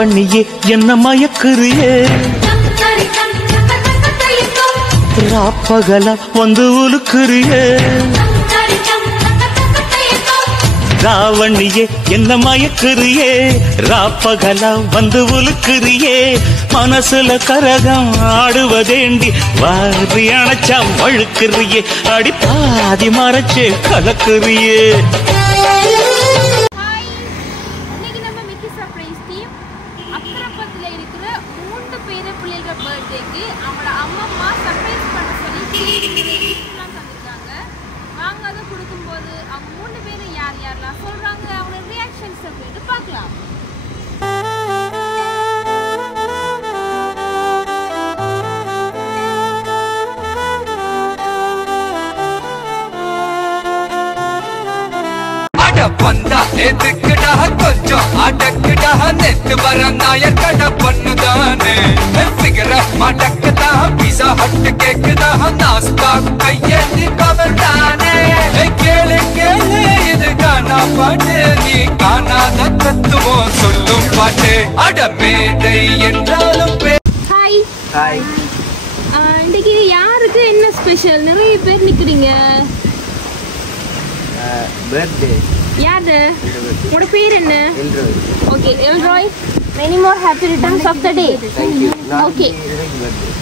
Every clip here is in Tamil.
ராவணியே என்ன மயக்குறியே ராப்பகல வந்து உலுக்குறியே ராவணியே என்ன மயக்குறியே ராப்பகல வந்து உலுக்குறியே மனசுல கரகம் ஆடுவதேண்டி வாரி அணைச்சா வழுக்குறியே அடி பாதி மறைச்சு கலக்குறியே. கொஞ்சம் அடக்குடா நெத்து வர நாயர் கடை பண்ணுதானே பிகர மடக்குதா பீஸா ஹட்டு கேக்குதா நாஸ்தா கையெழுதி கவர்தானே கேளு கேளு இது காணா பாட்டு நீ காணாத தத்துவம் சொல்லும் பாட்டு அடமேதை என்றாலும் ஹாய் ஹாய் இன்னைக்கு யாருக்கு என்ன ஸ்பெஷல்? நிறைய பேர் நிக்கிறீங்க. பர்த்டே யாரு? உங்க பேர் என்ன? Okay Elroy, many more happy returns of the day. Thank you. Okay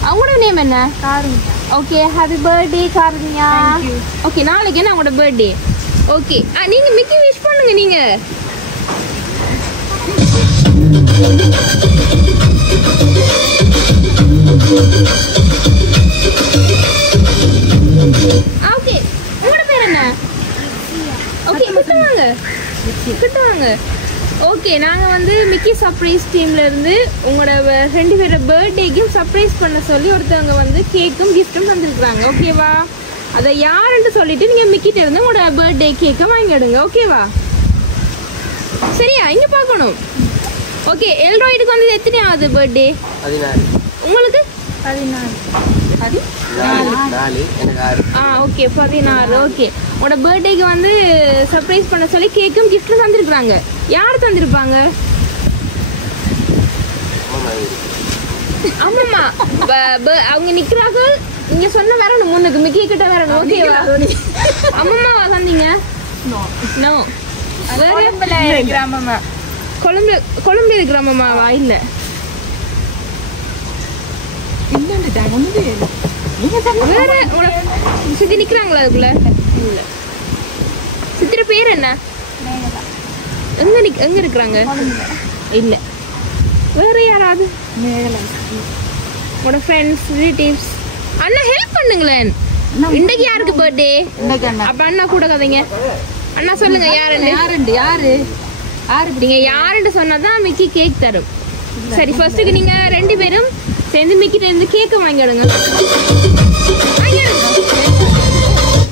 அவங்களோட நேம் என்ன? Karunya. Okay happy birthday Karunya. Thank you. Okay நாளைக்கு என்ன உங்களோட பர்த்டே? ஓகே நீங்க மிக்கி விஷ் பண்ணுங்க. நீங்க ஓகே உங்களோட பேர் என்ன? ஓகே கிட்ட வாங்க. ஓகே நாங்கள் வந்து மிக்கி சர்ப்ரைஸ் டீம்ல இருந்து உங்களோட 2 பேரோட பர்த்டேக்கும் சர்ப்ரைஸ் பண்ண சொல்லி ஒருத்தவங்க வந்து கேக்கும் கிஃப்ட்டும் தந்துருக்குறாங்க. ஓகேவா? அதை யாருன்னு சொல்லிட்டு நீங்கள் மிக்கிட்ட இருந்து உங்களோட பர்த்டே கேக்கை வாங்கிடுங்க. ஓகேவா? சரியா? இங்கே பார்க்கணும். ஓகே எல்ராய்டுக்கு வந்து எத்தனையாவது பர்த்டே? 16. உங்களுக்கு 14. ஓகே 16. ஓகே உங்களோட பர்த்டேக்கு வந்து சர்ப்ரைஸ் பண்ண சொல்லி கேக்கும் கிஃப்ட்டும் தந்திருக்காங்க. யார் தந்திருப்பாங்க? ஆமாம்மா அவங்க நிக்கிறாங்க. நீங்க சொன்ன வரணும் முன்னுக்கு மிக்கி கிட்ட வரணும். ஓகேவா? அம்மம்மாவா தந்தீங்க? நோ கொழும்புல இருக்கிற அம்மம்மாவா? இல்ல சித்தி நிக்கிறாங்களா அதுக்குள்ள? இல்ல. சித்திர பேர் என்ன? எங்க இருக்கிறாங்க? இல்ல. வேற யாராவது? உங்களோட ஃப்ரெண்ட்ஸ் ரிலேட்டிவ்ஸ்? அண்ணா ஹெல்ப் பண்ணுங்களேன். இன்னைக்கு யாருக்கு பர்த்டே? அப்ப அண்ணா கூட கதைங்க. அண்ணா சொல்லுங்க யாருன்னு. யாரு நீங்க யாருன்னு சொன்னாதான் மிக்கி கேக் தரும். சரி ஃபர்ஸ்ட்டுக்கு நீங்க 2 பேரும் சேர்ந்து மிக்கிட்ட இருந்து கேக்க வாங்கிடுங்க.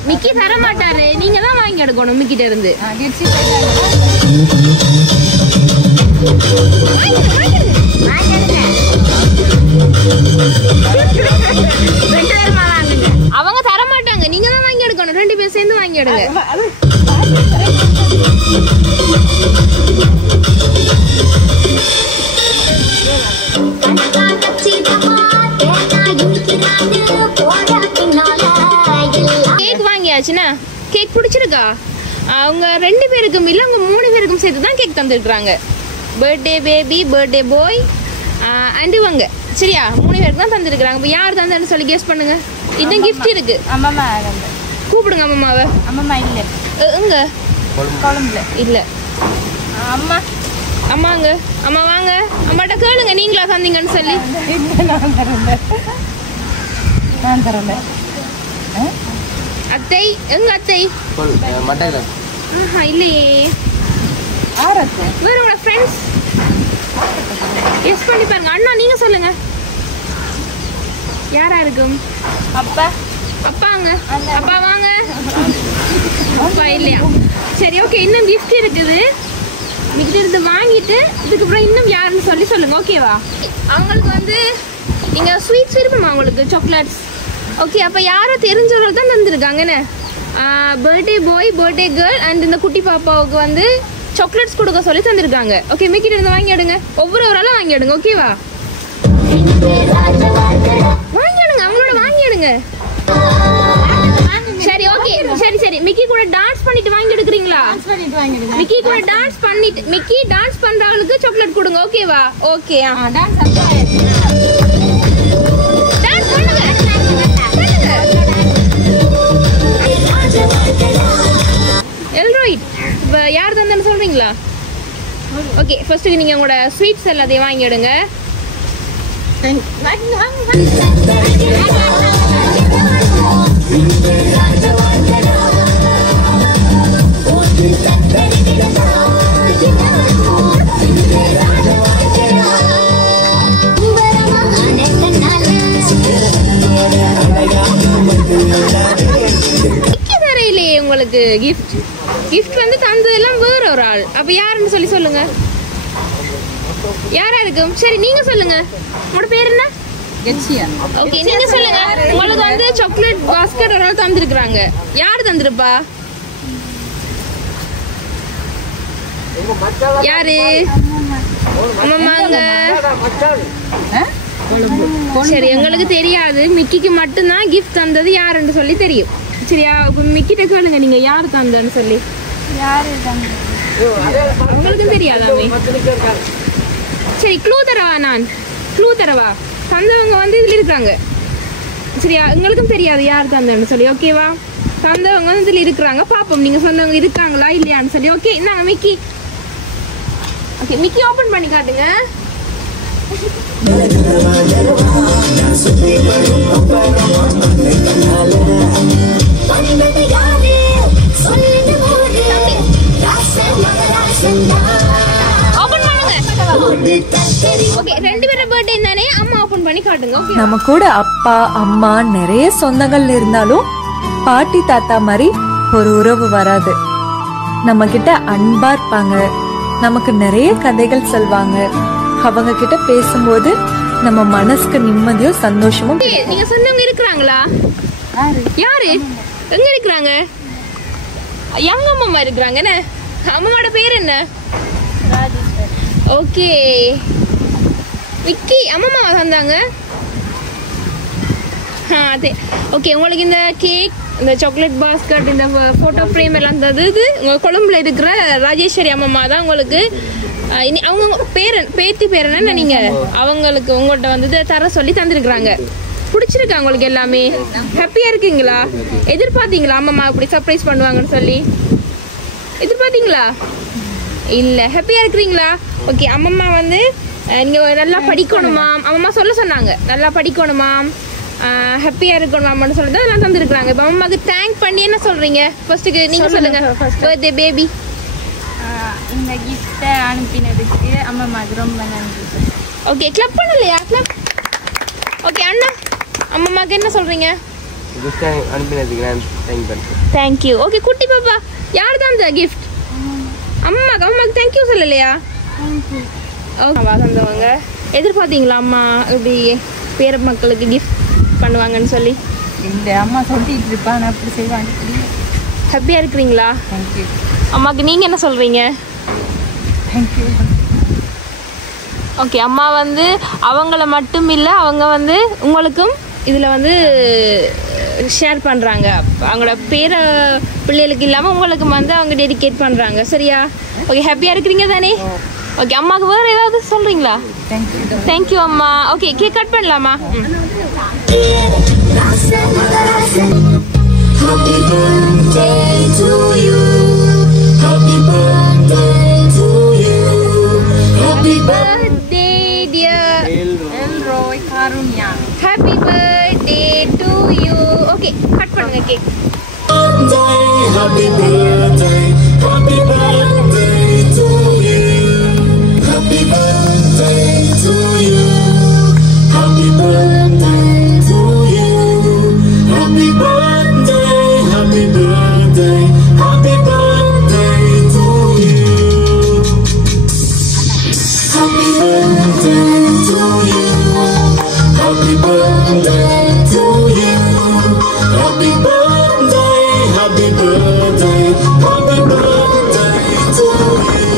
மிக்கி தர மாட்டாரு, நீங்க தான் வாங்கி எடுக்கணும் மிக்கிட்ட இருந்து. அவங்க தர மாட்டாங்க, நீங்க தான் வாங்கி எடுக்கணும். 2 பேரும் சேர்ந்து வாங்கி எடுங்க. கேக் வாங்கியாச்சுன்னா கேக் பிடிச்சிருக்கா? அவங்க 2 பேருக்கும் இல்ல அவங்க 3 பேருக்கும் சேர்த்து தான் கேக் தந்துருக்காங்க. Birthday baby, birthday boy and இவங்க. சரியா? 3 பேருக்கு தான் தந்துருக்காங்க. இப்போ யார் தந்தான்னு சொல்லி கெஸ் பண்ணுங்க. இதுதான் கிஃப்ட் இருக்கு. அம்மா கூப்பிடுங்க அம்மாவை. அம்மா இல்ல. எங்க? கொழும்புல இல்ல. அம்மா அம்மாங்க. அம்மா வாங்க. அம்மாட்ட கேளுங்க நீங்களா தந்தீங்கன்னு சொல்லி. நான் தரல. அத்தை எங்க அத்தை? இல்லையே. வேற உங்களோட ஃப்ரெண்ட்ஸ் கெஸ் பண்ணி பாருங்க. அண்ணா நீங்க சொல்லுங்க. யாரா இருக்கும்? அப்பா. அப்பாங்க. அப்பா வாங்க. அப்பா இல்லையா? சரி ஓகே இன்னும் கிஃப்ட் இருக்குது. மிக்கிட்ட இருந்து வாங்கிட்டு இதுக்கப்புறம் இன்னும் யாருன்னு சொல்லி சொல்லுங்க. ஓகேவா? அவங்களுக்கு வந்து நீங்க ஸ்வீட்ஸ் விரும்புமா? அவங்களுக்கு சாக்லேட்ஸ். ஓகே அப்போ யாரோ தெரிஞ்சவர்கள் தான் தந்துருக்காங்க. என்ன birthday boy, birthday girl and இந்த குட்டி பாப்பாவுக்கு வந்து சாக்லேட்ஸ் கொடுக்க சொல்லி தந்திருக்காங்க. ஓகே, மிக்கிட்ட இருந்து வாங்கி எடுங்க. ஒவ்வொரு ஆளா வாங்கி எடுங்க. ஓகேவா? வாங்கி எடுங்க, அவங்களோட வாங்கி எடுங்க. சரி, ஓகே, சரி சரி. மிக்கி கூட டான்ஸ் பண்ணிட்டு வாங்கி எடுக்கிறீங்களா? மிக்கி கூட டான்ஸ் பண்ணிட்டு, மிக்கி டான்ஸ் பண்றவங்களுக்கு சாக்லேட் கொடுங்க. ஓகேவா? ஓகே. டான்ஸ் பண்ணுங்க. எல்ரோயிட், இப்போ யார் தந்தேன்னு சொல்றீங்களா? ஓகே, ஃபர்ஸ்ட்டுக்கு நீங்கள் உங்களோட ஸ்வீட்ஸ் எல்லாத்தையும் வாங்கி எடுங்க. உங்களுக்கு கிஃப்ட் வந்து தந்ததெல்லாம் வேற ஒரு ஆள். அப்ப யாருன்னு சொல்லி சொல்லுங்க. யாரா இருக்கும்? சரி, நீங்க சொல்லுங்க. உங்களோட பேர் என்ன? ஓகே, நீங்க சொல்லுங்க. உங்களுக்கு வந்து சாக்லேட் பாஸ்கெட் ஒரு ஆள் தந்திருக்காங்க. யாரு தந்திருப்பா? யாரு? அம்மாங்க. சரி, எங்களுக்கு தெரியாது. மிக்கிக்கு மட்டும்தான் கிஃப்ட் தந்தது யாருன்னு சொல்லி தெரியும். சரியா? மிக்கிட்ட கேளுங்க, நீங்க யாரு தந்தன்னு சொல்லி. உங்களுக்கும் தெரியாதாமே. சரி, க்ளூ தரவா? நான் க்ளூ தரவா? தந்தவங்க வந்து இதுல இருக்காங்க. சரியா? எங்களுக்கும் தெரியாது யார் தந்தன்னு சொல்லி. ஓகேவா? தந்தவங்க வந்து இதுல இருக்கிறாங்க. பாப்போம் நீங்க சொன்னவங்க இருக்காங்களா இல்லையான்னு சொல்லி. ஓகே, இந்தாங்க மிக்கி. ஓகே, மிக்கி ஓபன் பண்ணி காட்டுங்க. நம்ம கூட அப்பா அம்மா நிறைய சொந்தங்கள் இருந்தாலும் பாட்டி தாத்தா மாதிரி ஒரு உறவு வராது. நம்ம கிட்ட அன்பா இருப்பாங்க, நமக்கு நிறைய கதைகள் சொல்வாங்க. அவங்க கிட்ட பேசும்போது நம்ம மனசுக்கு நிம்மதியும் சந்தோஷமும். நீங்க சொன்னவங்க இருக்கிறாங்களா? யாரு? எங்க இருக்கிறாங்க? யங் அம்மா இருக்கிறாங்க. என்ன அம்மாவோட பேர் என்ன? ஓகே, விக்கி அம்மா வந்தாங்க. அதே. ஓகே, உங்களுக்கு இந்த கேக், இந்த சாக்லேட் பாஸ்கெட், இந்த போட்டோ ஃப்ரேம் எல்லாம் தந்தது உங்க கொழும்புல இருக்கிற ராஜேஸ்வரி அம்மா தான். உங்களுக்கு அவங்க பேத்தி பேர் என்ன நீங்க அவங்களுக்கு உங்கள்கிட்ட வந்து தர சொல்லி தந்திருக்கிறாங்க. பிடிச்சிருக்கா உங்களுக்கு எல்லாமே? ஹாப்பியா இருக்கீங்களா? எதிர்பார்த்தீங்களா அம்மா இப்படி சர்ப்ரைஸ் பண்ணுவாங்கன்னு சொல்லி? எதிர்பார்த்தீங்களா? இல்ல, ஹாப்பியா இருக்கிறீங்களா? ஓகே, அம்மம்மா வந்து நீங்க நல்லா படிக்கணுமாம். அம்மா சொல்ல சொன்னாங்க, நல்லா படிக்கணுமாம், ஹாப்பியா இருக்கணுமாம்னு சொல்லிட்டு அதெல்லாம் தந்துருக்காங்க. இப்போ அம்மாக்கு தேங்க் பண்ணி என்ன சொல்றீங்க? ஃபர்ஸ்ட்டுக்கு நீங்க சொல்லுங்க. பர்த்டே பேபி, இந்த கிஃப்ட்டை அனுப்பினதுக்கு அம்மாக்கு ரொம்ப நன்றி. ஓகே, கிளப் பண்ணலையா? கிளப். ஓகே, அண்ணா அம்மாக்கு என்ன சொல்றீங்க? கிஃப்ட் அனுப்பினதுக்கு தேங்க் யூ. ஓகே, குட்டி பாப்பா, யார் தான் இந்த கிஃப்ட்? அம்மாக்கு தேங்க் யூ சொல்லலையா? ஓகே, வந்தவங்க எதிர்பார்த்தீங்களா அம்மா இப்படி பேர மக்களுக்கு கிஃப்ட் பண்ணுவாங்கன்னு சொல்லி? இந்த அம்மா சொல்லிட்டு இருப்பாங்க, அப்படி செய்வாங்க. ஹாப்பியா இருக்கிறீங்களா? தேங்க்யூ. அம்மாக்கு நீங்க என்ன சொல்றீங்க? தேங்க்யூ. ஓகே, அம்மா வந்து அவங்கள மட்டும் இல்லை, அவங்க வந்து உங்களுக்கும் இதில் வந்து ஷேர் பண்ணுறாங்க. அவங்களோட பேர பிள்ளைகளுக்கு இல்லாமல் உங்களுக்கு வந்து அவங்க டெடிகேட் பண்ணுறாங்க. சரியா? ஓகே, ஹாப்பியாக இருக்கிறீங்க தானே? ஓகே, அம்மாவுக்கு வேறு ஏதாவது சொல்கிறீங்களா? தேங்க்யூ அம்மா. ஓகே, கேக் கட் பண்ணலாமா? Happy birthday to you. Happy birthday to you. Happy birthday dear Elroy Karunya. Happy birthday to you. Okay, cut பண்ணுங்க cake. Happy birthday. Happy birthday to you. Happy birthday to you. Happy birthday to you. Happy birthday. Happy birthday. Happy birthday to you. Happy birthday to you. Happy birthday to you. Happy birthday. Happy birthday. Happy birthday to you.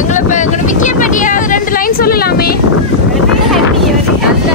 எங்களோட விக்கிய பற்றி 2 லைன் சொல்லலாமே. நல்ல